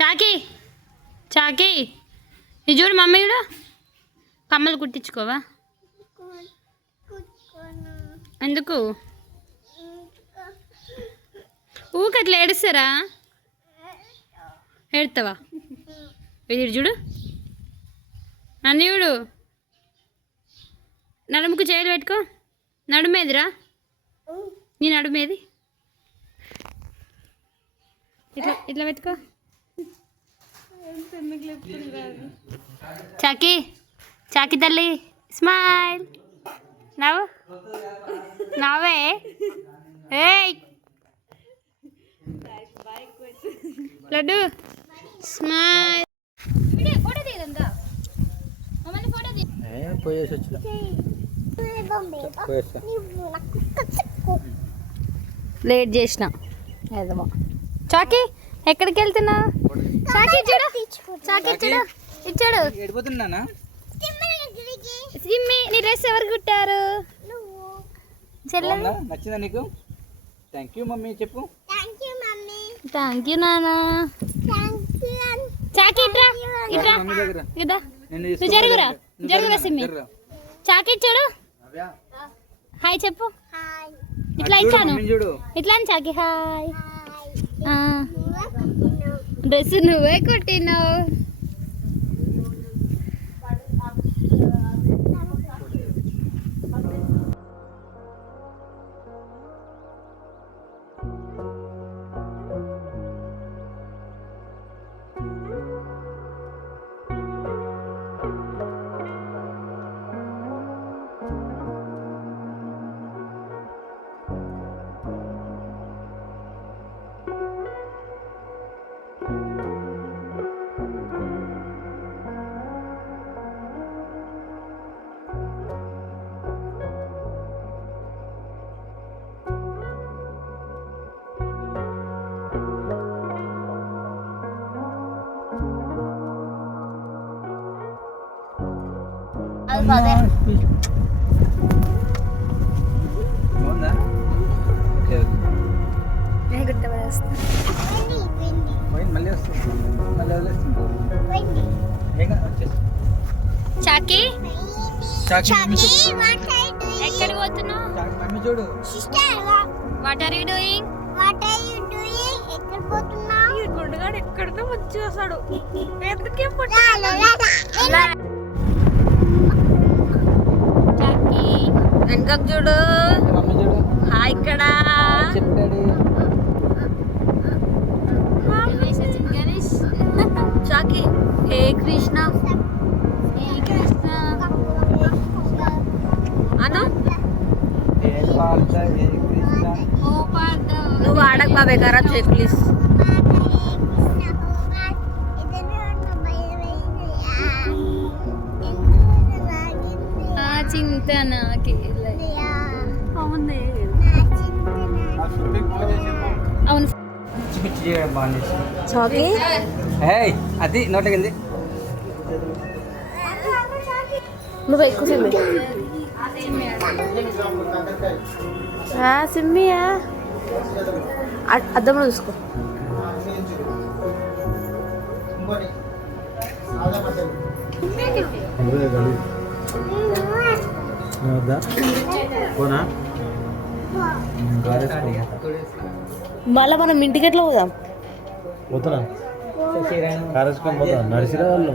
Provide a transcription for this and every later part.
చాకి. చాకి. ఇది చూడు మమ్మీ చూడు కమ్మలు కుట్టించుకోవా? ఎందుకు? ఊకి అట్లా ఏడుస్తారా? ఏడుతావా? ఇది చూడు. నన్ను చూడు. నడుముకు చేయలు పెట్టుకో. నడుమేదిరా? నీ నడుమేది? ఇట్లా ఇట్లా పెట్టుకో. చాకి చాకి తల్లి స్మైల్ నవ్వు నవ్వే ఏయ్! లడ్డు. స్మైల్ పోయేసి వచ్చిన. లేట్ చేసిన. చాకి ఎక్కడికి వెళ్తున్నా చాకి ఇచ్చాడు. చాకి ఇచ్చాడు. ఇచ్చాడు ఎడిపోతున్నానా సిమ్మి నీ డ్రెస్ ఎవరు కుట్టారు? చెల్లె నచ్చిందా నీకు? థ్యాంక్ యూ మమ్మీ చెప్పు. Thank you mummy. ఇట్రా. నేను నువ్వు జరుగురా. జరుగురా సిమ్మి. చాకి ఇచ్చాడు హాయ్ చెప్పు. ఇట్లా ఇచ్చాను. చూడు. ఇట్లా అని చాకి హాయ్ డ్రెస్ నువ్వే కొట్టినావు. చాకి చూడు ఎక్కడ వాట్ ఆర్ యూ డూయింగ్ గుండుగాడు ఎక్కడికో వచ్చేసాడు ఎందుకే చాకి వెనకకు చూడు. హాయ్ ఇక్కడ. చాకి హే కృష్ణ ఏ కృష్ణ. అను. ఏ పాట ఏ కృష్ణ? ఓ పాట నువ్వు ఆడక బాబాయ్ ఖరాబ్ చేయి ప్లీజ్ ఆ చింతన అవునే. అవును అది నోట్లోకి నువ్వు ఎక్కువ సిమ్మి. సిమ్మియా? అద్దంలో చూసుకో. పోనా మళ్ళీ మనం ఇంటికి ఎట్లా పోదాం? పోతున్నా. కారేసుకొని పోతా. నడిచిరా వాళ్ళు?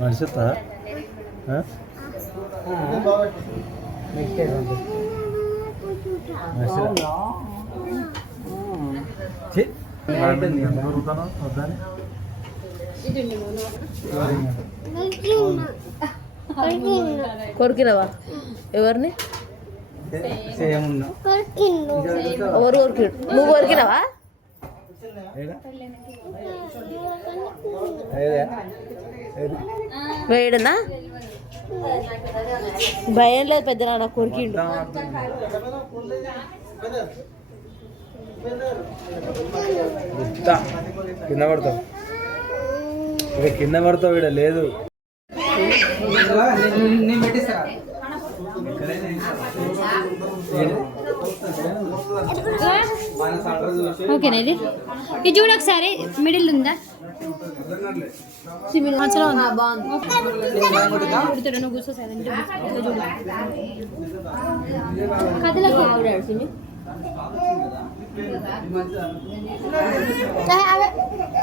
నడిచిస్తా నడిచిరా. కొరికినవా? ఎవరిని? ఎవరు కొరికి నువ్వు కొరికినవా? వేయడనా భయం లేదు పెద్ద నాన్న కొరికిండు. కింద పడతావు. ఇక కింద పడతావు ఇక్కడ లేదు. నేను పెట్టిస్తా మన సండ్రస్ ఓకేనా ఇది? ఇది చూడు ఒకసారి మిడిల్ ఉందా? మంచిగా ఉంది. బాగుంది. కుడుతాడు? నువ్వు కూర్చో సైలెంట్ చూడు. కథలకు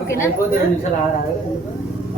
ఓకేనా?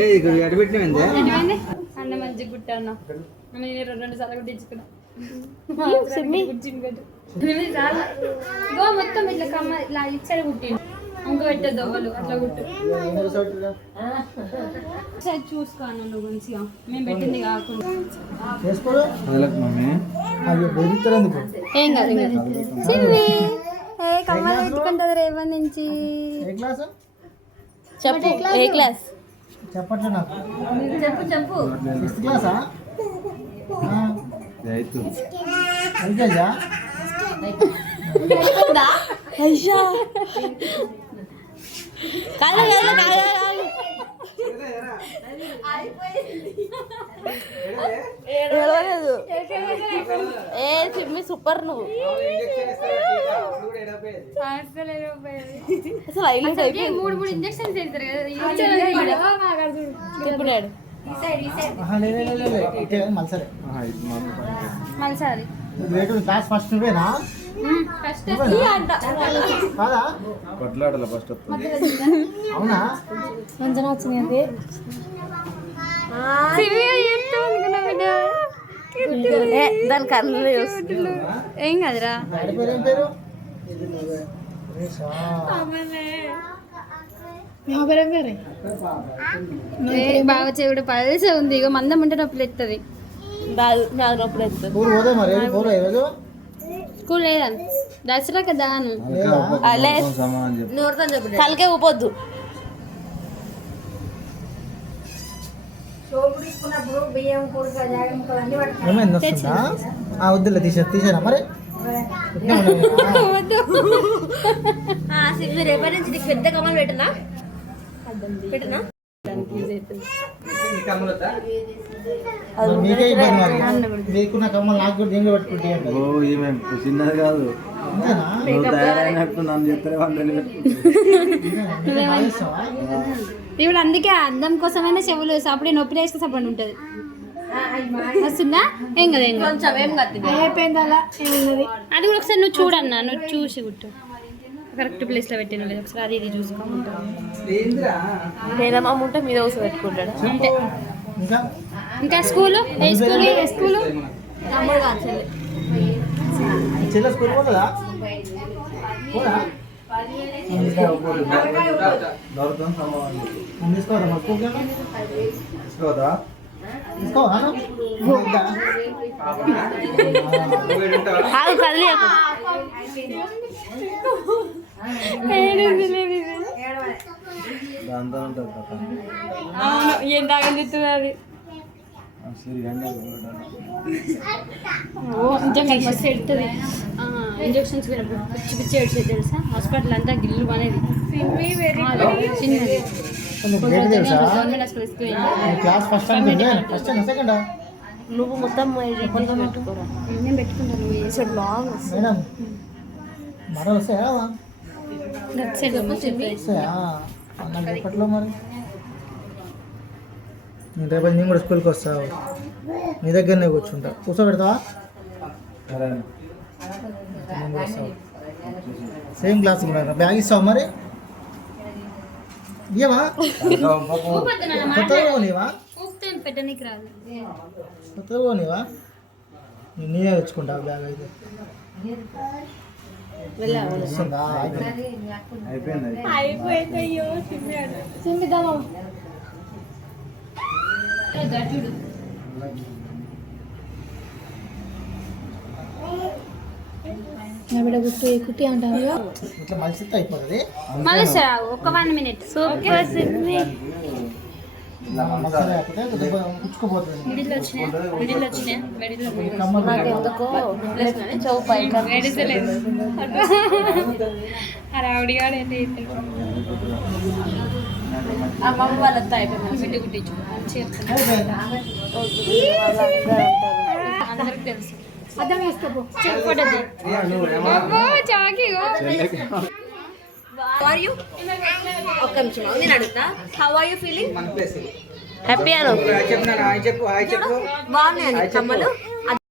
ఏ ఇక్కడ? అన్న మంచి గుట్ట అన్న నేను రెండు రెండు సార్లు మొత్తం ఇట్లా కమ్మ కుట్టిండు. ఇంకో పెట్టే దొవ్వలు అట్లా కుట్టు. సరే చూసుకో అన్న నువ్వు మంచిగా. మేము పెట్టింది కాకుండా. ఏం కాదు ఏం కాదు. చిన్ని ఏ కమ్మలు పెట్టుకుంటుంది రేపటి నుంచి? చెప్పు ఏ క్లాస్? చెప్పట్లే నాకు. చెప్పు చెప్పు. సిక్స్త్ క్లాసా ఎల్కేజా అయ్యా. కాదు కాదు కాదు కాదు. ఏడవలేదు. ఏ సిమ్మి సూపర్ నువ్వు. అసలు హైలైట్ అయిపోయింది. మూడు మూడు ఇంజక్షన్స్ వేస్తారు కదా తిప్పుడాడు మల్సరే మళ్ళీ గ్రేట్ క్లాస్ ఫస్ట్ నువ్వేనా? ఫస్ట్ కాదా? కొట్లాడాల ఫస్ట్ అవునా? మంచిగా వచ్చింది దాని కళ్ళు చూస్తుంది ఏం కాదురా? బాగా చెవుడు పల్సే ఉంది. ఇక మందం ఉంటే నొప్పి ఎత్తుంది. నొప్పుడు ఎత్తుంది. స్కూల్ లేదని దసరా కదా అను ఊపొద్దు ఏమైంది వస్తుందా? ఆ వద్దులే తీసే తీసేనా మరి. రేపటి నుంచి పెద్ద కమలు పెట్టనా? పెట్టనా? మీకే ఇబ్బంది మరి. నీకున్న కమ్మలు నాకు కూడా దీంట్లో పెట్టుకుంటే ఏం కాదు. ఓ ఈమె చిన్నది కాదు. నువ్వు తయారైనట్టు నన్ను ఇస్తావా? ఇప్పుడు అందుకే ఆ అందం కోసమైనా చెవులు అప్పుడే నొప్పి వేస్తే సపోర్ట్ ఉంటుంది. వస్తుందా? ఏం కదా ఏం కొంచెం ఏం కత్తింది అయిపోయింది అలా ఏమున్నది? అది కూడా ఒకసారి నువ్వు చూడన్నా నువ్వు చూసి కుట్టు కరెక్ట్ ప్లేస్లో పెట్టిన లేదు ఒకసారి అది ఇది చూసుకో. నేనమ్మ ఉంటే మీద ఊసి పెట్టుకుంటాడు అంతే. ఇంకా స్కూలు? ఏ స్కూల్? ఏ స్కూలు? తమ్ముడు చెల్లి చెల్లె స్కూల్ పోతుందా? పోదా? ఆగు కదిలి. దాంతో ఉంటుంది అవును ఏం తాగని చెప్తుంది ఇంజక్షన్ మస్తు ఎడుతుంది. ఇంజక్షన్స్ పిచ్చి పిచ్చి ఏడ్చేది తెలుసా? హాస్పిటల్ అంతా గిల్లు అనేది చిన్నది. నువ్వు మొత్తం పెట్టుకోరా. నేను పెట్టుకుంటాను లాంగ్ వస్తాయా? మరి? నేను రేపు నేను కూడా స్కూల్కి వస్తావు నీ దగ్గరనే కూర్చుంటా. కూర్చోబెడతావా సేమ్ క్లాస్ బ్యాగ్ ఇస్తావు మరి? ఇయ్యవా? కొత్తగా పోనీవా? కొత్తగా పోనీవా? నేనే తెచ్చుకుంటా బ్యాగ్ అయితే. అయిపోయింది అయిపోయింది సింపిద్దామా చూడు. నా బిడ్డ గుట్టు కుట్టి అంటాను ఇట్లా మలిసితే అయిపోతుంది. మళ్ళీ సార్ ఒక వన్ మినిట్. సూపర్ మసాలా అమ్మమ్మ వాళ్ళతో అయిపోయింది. బిడ్డ కుట్టించు మంచిగా అందరికి తెలుసు. అర్థం వేసుకోపో చెప్పడు చాకి ఆర్ యూ ఒక్క నిమిషం నేను అడుగుతా. How are you feeling happy అను చెప్పు బాగున్నాయి కమ్మలు?